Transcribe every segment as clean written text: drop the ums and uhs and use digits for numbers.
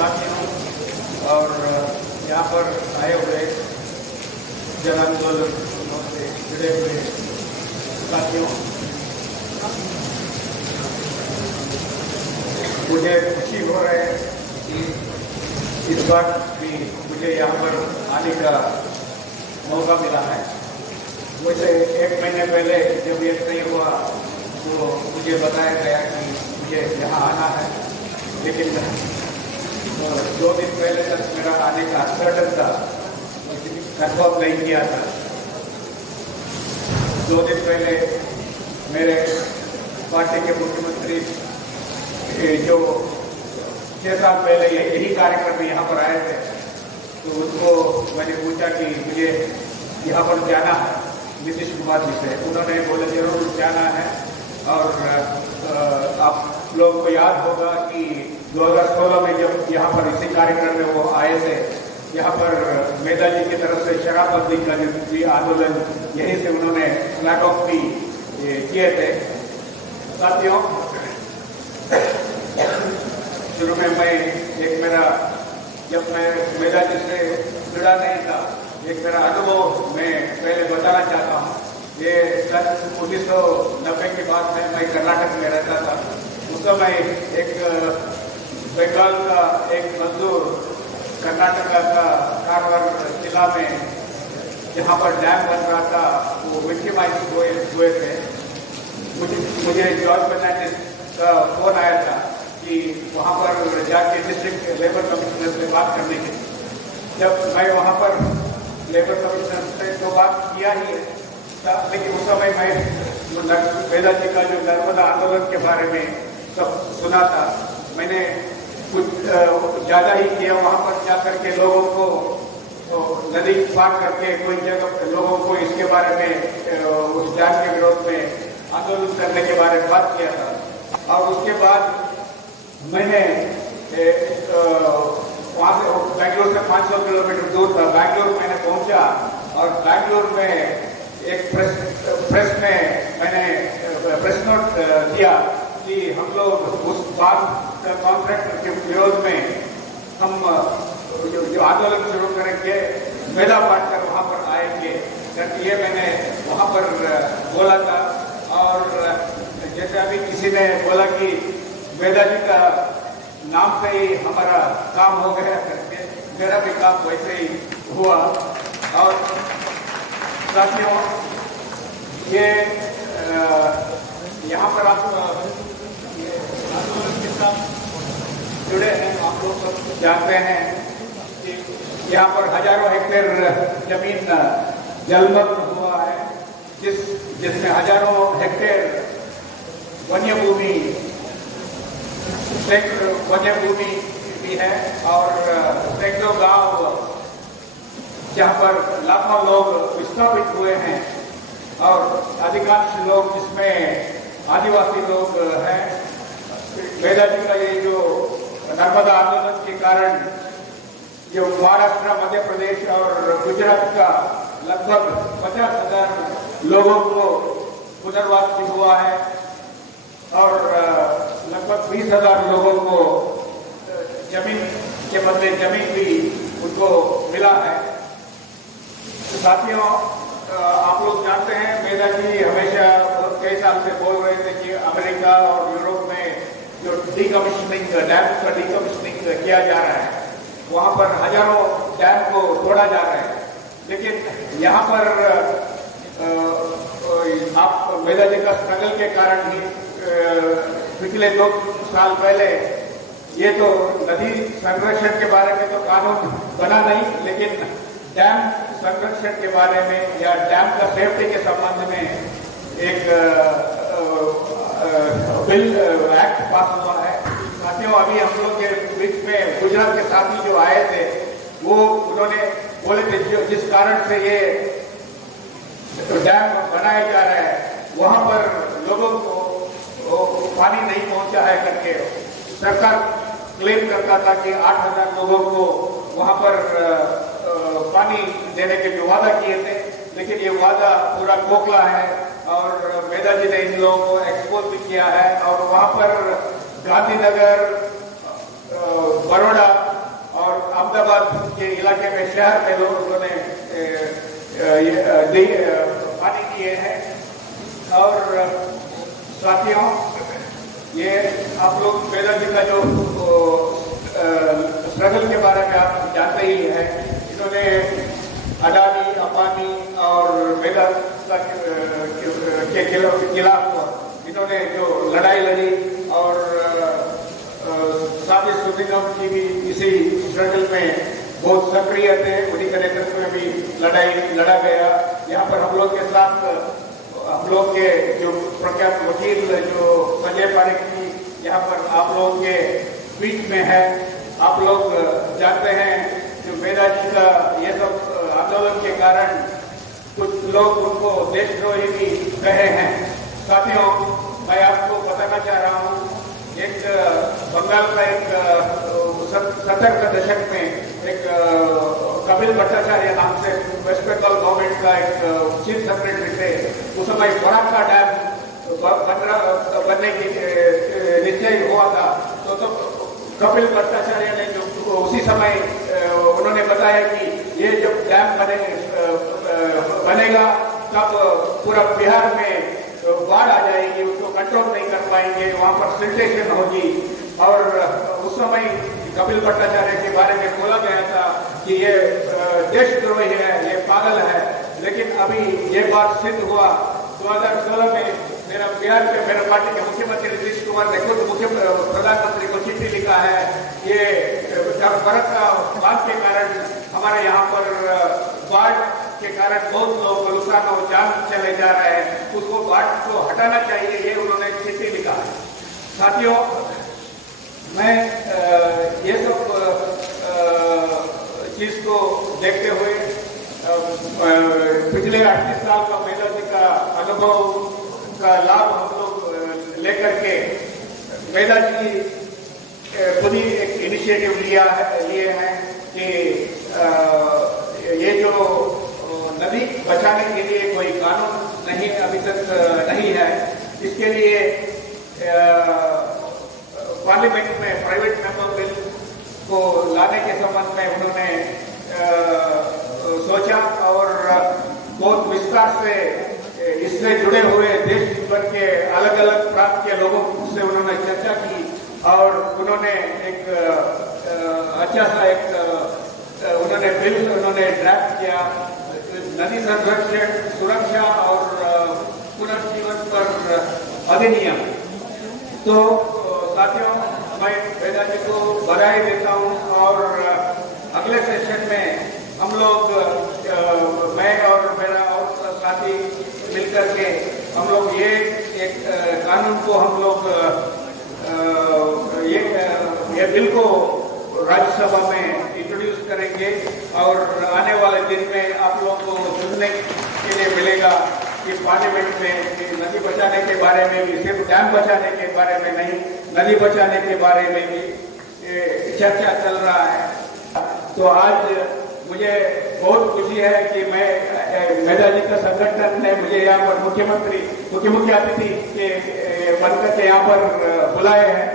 साथियों और यहाँ पर आए हुए जन आंदोलन से जुड़े हुए साथियों, मुझे खुशी हो रहा है कि इस बार भी मुझे यहाँ पर आने का मौका मिला है। मुझे 1 महीने पहले जब ये तय हुआ तो मुझे बताया गया कि मुझे यहाँ आना है, लेकिन 2 दिन पहले तक मेरा आने का सर्टन था, कंफर्म नहीं किया था। 2 दिन पहले मेरे पार्टी के मुख्यमंत्री जो 6 साल पहले यही कार्यक्रम में यहाँ पर आए थे, तो उनको मैंने पूछा कि मुझे यहाँ पर जाना है नीतीश कुमार जी से। उन्होंने बोले जरूर जाना है। और आप लोगों को याद होगा कि 2016 में जब यहाँ पर इसी कार्यक्रम में वो आए थे, यहाँ पर मेधा जी की तरफ से शराबबंदी का जो आंदोलन यहीं से उन्होंने फ्लैग ऑफ भी किए थे। साथियों, शुरू में जब मैं मेधा जी से जुड़ा नहीं था, एक मेरा अनुभव मैं पहले बताना चाहता हूँ। ये सन 1990 के बाद मैं कर्नाटक में रहता था। उस समय एक बंगाल का एक मजदूर कर्नाटक का कारवार जिला में जहाँ पर डैम बन रहा था, वो विक्टिमाइज हुए थे। मुझे जॉर्ज फर्नांडिस का फोन आया था कि वहाँ पर जाके डिस्ट्रिक्ट लेबर कमिश्नर से बात करने के। जब मैं वहाँ पर लेबर कमिश्नर से तो बात किया ही था, लेकिन उस समय मैं मेधा जी का जो नर्मदा आंदोलन के बारे में सब सुना था। मैंने कुछ ज़्यादा ही किया, वहाँ पर जा करके लोगों को नदी पार करके कोई जगह लोगों को इसके बारे में उस डैम के विरोध में आंदोलन करने के बारे में बात किया था। और उसके बाद मैंने वहाँ से बैंगलोर से 500 किलोमीटर दूर था, बैंगलोर मैंने पहुंचा और बैंगलोर में एक प्रेस में मैंने प्रेस नोट दिया कि हम लोग उस बात कॉन्ट्रैक्ट के विरोध में हम जो आंदोलन शुरू करेंगे, मेधा पाट कर वहाँ पर आएंगे करके ये मैंने वहाँ पर बोला था। और जैसे अभी किसी ने बोला कि मेधा जी का नाम से ही हमारा काम हो गया करके, मेरा भी काम वैसे ही हुआ। और साथियों, ये यहाँ पर आप आंदोलन के साथ जुड़े हैं, आप लोग सब जानते हैं कि यहाँ पर हजारों हेक्टेयर जमीन जलमग्न हुआ है, जिसमें हजारों हेक्टेयर वन्य भूमि भी है और सैकड़ों गांव जहाँ पर लाखों लोग विस्थापित हुए हैं और अधिकांश लोग जिसमें आदिवासी लोग हैं। मेधा जी का ये जो नर्मदा आंदोलन के कारण जो महाराष्ट्र, मध्य प्रदेश और गुजरात का लगभग 50,000 लोगों को पुनर्वास भी हुआ है और लगभग 20,000 लोगों को जमीन के बदले जमीन भी उनको मिला है। तो साथियों, आप लोग जानते हैं मेधा जी हमेशा कई साल से बोल रहे थे कि अमेरिका और यूरोप में जो डीकमिशनिंग डैम का डीकमिशनिंग किया जा रहा है, वहाँ पर हजारों डैम को तोड़ा जा रहा है। लेकिन यहाँ पर आप मेधा जी का स्ट्रगल के कारण ही पिछले 2 साल पहले ये तो नदी संरक्षण के बारे में तो कानून बना नहीं, लेकिन डैम संरक्षण के बारे में या डैम का सेफ्टी के संबंध में एक बिल एक्ट पास हुआ है। साथियों, अभी हम लोग के बीच में गुजरात के साथी जो आए थे, वो उन्होंने बोले थे जिस कारण से ये डैम बनाया जा रहा है, वहाँ पर लोगों को पानी नहीं पहुंचा है करके सरकार क्लेम करता था कि 8,000 लोगों को वहाँ पर पानी देने के जो वादा किए थे, लेकिन ये वादा पूरा खोखला है और मेधा जी ने इन लोगों को एक्सपोज भी किया है। और वहाँ पर गांधीनगर, बड़ौदा इलाके में, शहर में लोगों ने पानी दिए हैं। और साथियों, ये आप लोग मेधा जी का जो स्ट्रगल के बारे में आप जानते ही हैं। इन्होंने अडानी, अंबानी और मेधा के खिलाफ इन्होंने जो लड़ाई लड़ी और साबित सुदीनम की भी इसी स्ट्रगल में बहुत सक्रिय थे। उन्हीं के नेतृत्व में भी लड़ाई लड़ा गया। यहाँ पर हम लोग के साथ हम लोग के जो प्रख्यात वकील जो संजय पारिक जी यहाँ पर आप लोगों के बीच में है। आप लोग जानते हैं जो मेधा जी का ये सब आंदोलन के कारण कुछ लोग उनको देशद्रोही भी कहे हैं। साथियों, मैं आपको बताना चाह रहा हूँ, एक बंगाल का एक 70 के दशक में एक कपिल भट्टाचार्य नाम से वेस्ट बंगाल गवर्नमेंट का एक चीफ सेक्रेटरी थे। उस समय फराक्का डैम बनने की निश्चय हुआ था। तो कपिल भट्टाचार्य ने जो उसी समय उन्होंने बताया कि ये जब डैम बनेगा तब पूरा बिहार में बाढ़ आ जाएगी, उसको कंट्रोल नहीं कर पाएंगे, वहां पर सिल्टेशन होगी। और उस समय कपिल भट्टाचार्य के बारे में बोला गया था कि ये देशद्रोही है, ये पागल है। लेकिन अभी ये बात सिद्ध हुआ। 2016 में मेरा बिहार के मेरे पार्टी के मुख्यमंत्री नीतीश कुमार ने खुद प्रधानमंत्री को चिट्ठी लिखा है। ये बरस का बाढ़ के कारण हमारे यहाँ पर बाढ़ के कारण बहुत लोग नुकसान और जान चले जा रहे हैं, उसको बाढ़ को हटाना चाहिए, ये उन्होंने चिट्ठी लिखा है। साथियों, मैं ये सब चीज को देखते हुए पिछले 38 साल का मेधा जी का अनुभव का लाभ हम लोग लेकर के मेधा जी खुद ही एक इनिशिएटिव लिए हैं कि ये जो नदी बचाने के लिए कोई कानून नहीं अभी तक नहीं है, इसके लिए पार्लियामेंट में प्राइवेट मेंबर बिल को लाने के संबंध में उन्होंने सोचा और बहुत विस्तार से इससे जुड़े हुए देश भर के अलग अलग प्रांत के लोगों से उन्होंने चर्चा की और उन्होंने एक अच्छा सा एक उन्होंने बिल उन्होंने ड्राफ्ट किया, नदी संरक्षण, सुरक्षा और पुनर्जीवन पर अधिनियम। तो साथियों, मैं मेधा जी को बधाई देता हूँ और अगले सेशन में हम लोग मैं और मेरा और साथी मिलकर के हम लोग ये एक कानून को हम लोग ये बिल को राज्यसभा में इंट्रोड्यूस करेंगे और आने वाले दिन में आप लोग को सुनने के लिए मिलेगा कि पार्लियामेंट में नदी बचाने के बारे में भी, सिर्फ डैम बचाने के बारे में नहीं, नदी बचाने के बारे में भी चर्चा चल रहा है। तो आज मुझे बहुत खुशी है कि मैं मेधा जी का संगठन ने मुझे यहाँ पर मुख्य अतिथि के बनकर के यहाँ पर बुलाए हैं।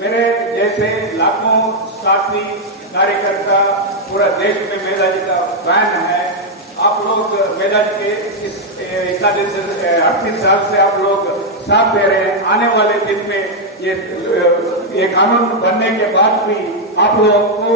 मेरे जैसे लाखों साथी कार्यकर्ता पूरा देश में मेधा जी का फैन है। आप लोग मेधा जी के इस 38 साल से आप लोग साथ दे रहे हैं। आने वाले दिन में ये कानून बनने के बाद भी आप लोगों को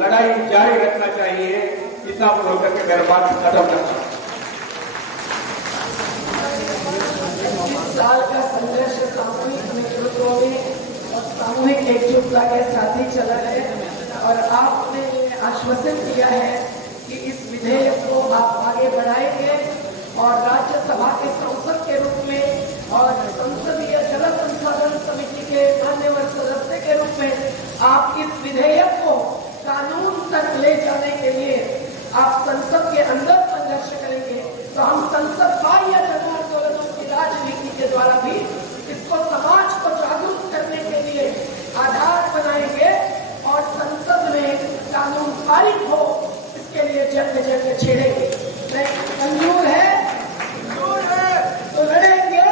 लड़ाई जारी रखना चाहिए। इतना बोल करके मेरा बात खत्म करता हूँ। साल का संघर्ष सामूहिक नेतृत्व में और सामूहिक एकजुटता के साथ ही चला है और आपने आश्वासन किया है कि इस विधेयक को आप आगे बढ़ाएंगे और राज्यसभा के सांसद के रूप में और संसदीय जल संसाधन समिति के मान्यवर सदस्य के रूप में आप इस विधेयक को कानून तक ले जाने के लिए आप संसद के अंदर संघर्ष करेंगे। तो हम संसद बाह्य जन आंदोलनों की राजनीति के द्वारा भी इसको समाज को जागरूक करने के लिए आधार बनाएंगे और संसद में कानून पारित हो, इसके लिए जंग छेड़ेंगे। मंजूर है तो लड़ेंगे,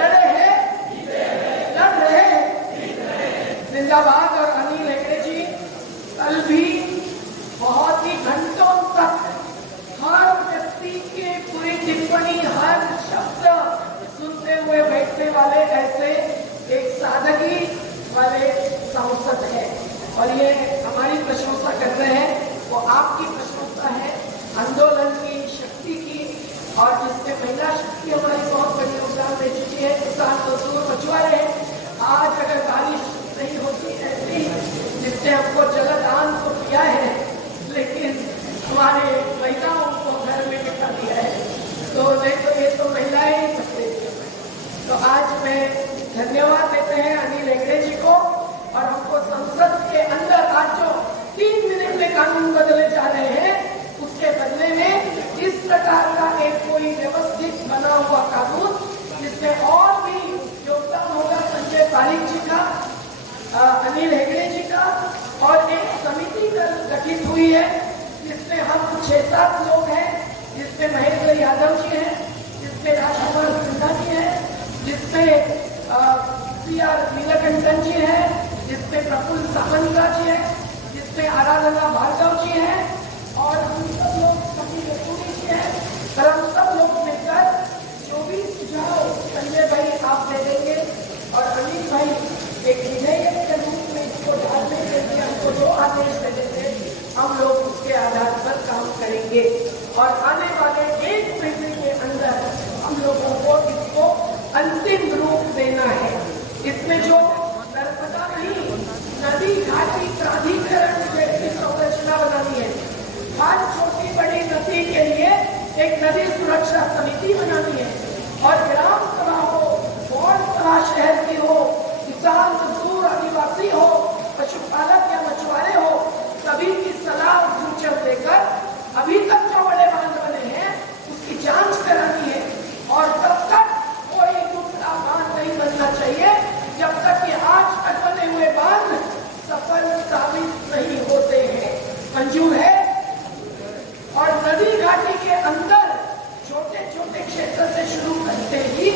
लड़े हैं, लड़ रहे हैं। जिंदाबाद। और अनिल हेगड़े जी, कल भी वाले ऐसे एक सादगी वाले सांसद हैं और ये हमारी प्रशंसा कर रहे हैं, वो आपकी प्रशंसा है आंदोलन की शक्ति की, और जिसमें महिला शक्ति हमारी बहुत बड़ी योगदान दे चुकी है। किसान मजदूर मछुआरे हैं, आज अगर बारिश नहीं होती ऐसी जिसने हमको जलदान तो किया है, लेकिन हमारे महिलाओं को घर में बिठा दिया है, तो नहीं तो ये तो महिलाएं ही सकते। तो आज मैं धन्यवाद देते हैं अनिल हेगड़े जी को, और हमको संसद के अंदर आज जो 3 मिनट में कानून बदले जा रहे हैं, उसके बदले में इस प्रकार का एक कोई व्यवस्थित बना हुआ कानून जिसमें और भी योगदान होगा संजय पारिक जी का, अनिल हेगड़े जी का, और एक समिति गठित हुई है जिसमें हम 6-7 लोग हैं, जिसमें महेंद्र यादव जी हैं, जिसमें राजकुमार सिन्हा जी हैं, जिसमें CR नीलकंठन जी हैं, जिसमें प्रफुल्ल सामंता जी हैं, जिसमें आराधना भार्गव जी हैं, और हम सब लोग जी हैं। पर हम सब लोग मिलकर जो भी सुझाव संजय भाई आप दे देंगे और अनिल भाई एक विधेयक के रूप में इसको डालने के लिए हमको जो आदेश दे देंगे, हम लोग उसके आधार पर काम करेंगे, और आने वाले 1 महीने के अंदर हम लोगों को इसको अंतिम रूप देना है। इसमें जो नर्मदा नहीं, नदी घाटी प्राधिकरण जैसी संरचना बनानी है, हर छोटी बड़ी नदी के लिए एक नदी सुरक्षा समिति बनानी है, और ग्राम सभा हो, वार्ड सभा शहर की हो, किसान मजदूर आदिवासी हो, पशुपालक या मछुआरे हो, सभी की सलाह और सूचना देकर अभी तक जो बड़े बांध बने हैं उसकी जांच करानी है, और तब तक कोई दूसरा बांध नहीं बनना चाहिए जब तक ये आज तक बने हुए बांध सफल साबित नहीं होते हैं। मंजूर है? और नदी घाटी के अंदर छोटे छोटे क्षेत्र से शुरू करते ही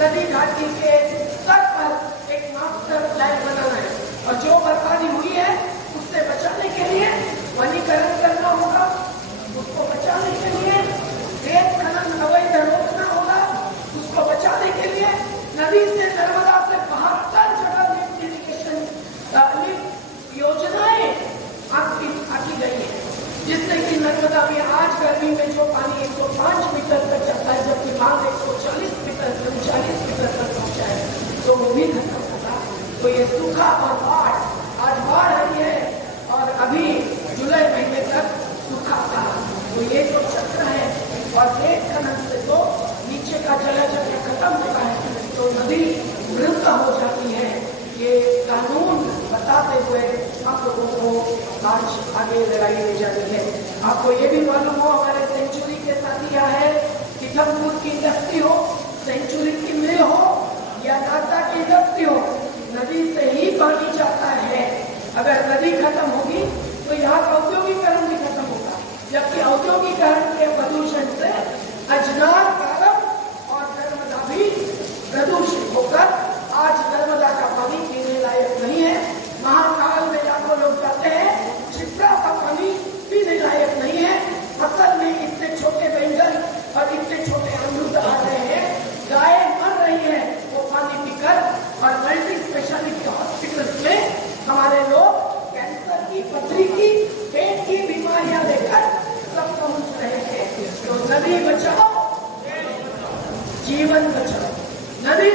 नदी घाटी के स्तर पर एक मास्टर प्लान बनाना है, और जो बर्बादी हुई है उससे बचाने के लिए वनीकरण करना होगा, उसको बचाने के लिए रेत खनन अवैध रोकना होगा, उसको बचाने के लिए नदी से नर्मदा से 72 जगह लिफ्ट इरिगेशन योजनाएं आकी गई है, जिससे कि नर्मदा में आज गर्मी में जो पानी 105 मीटर तक जाता है, जबकि बांध 140 मीटर 40 मीटर तक पहुंचा है, तो वो भी खत्म होगा। तो ये सूखा और बाढ़, आज बाढ़ आई है और अभी जुलाई महीने तक सूखा था, तो ये जो चक्र है, और रेत खनन से तो नीचे का जलचक्र खत्म होता है, तो नदी मृत हो जाती है। ये कानून बताते हुए आप लोगों को आज आगे लड़ाई ले जानी है। आपको ये भी मालूम हो, हमारे सेंचुरी के साथ यह है कि किथमपुर की इंडस्ट्री हो, सेंचुरी की मिल हो या नाता की इंडस्ट्री हो, नदी से ही पानी जाता है। अगर नदी खत्म होगी तो यहाँ का औद्योगिकरण भी खत्म होगा, जबकि औद्योगिकरण के प्रदूषण से अजनार कारम और नर्मदा भी प्रदूषित होकर आज नर्मदा का पानी पीने लायक नहीं है। महाकाल में लाखों लोग जाते हैं, क्षिप्रा का पानी पीने लायक नहीं है। फसल में इतने छोटे बैंगन और इतने छोटे अमरूद आ रहे हैं, गाय मर रही है वो पानी पीकर, और मल्टी स्पेशलिटी हॉस्पिटल्स में हमारे लोग कैंसर की, पथरी की, पेट की बीमारियां लेकर सब पहुंच रहे हैं। तो नदी बचाओ, जीवन बचाओ। नदी